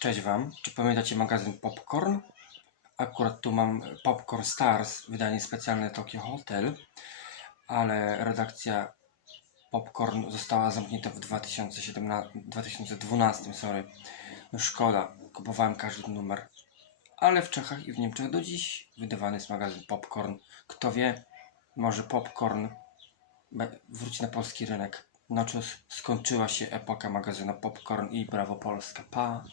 Cześć Wam. Czy pamiętacie magazyn Popcorn? Akurat tu mam Popcorn Stars, wydanie specjalne Tokyo Hotel, ale redakcja Popcorn została zamknięta w 2012, No szkoda, kupowałem każdy numer. Ale w Czechach i w Niemczech do dziś wydawany jest magazyn Popcorn. Kto wie, może Popcorn wróci na polski rynek. No cóż, skończyła się epoka magazynu Popcorn i brawo Polska. Pa!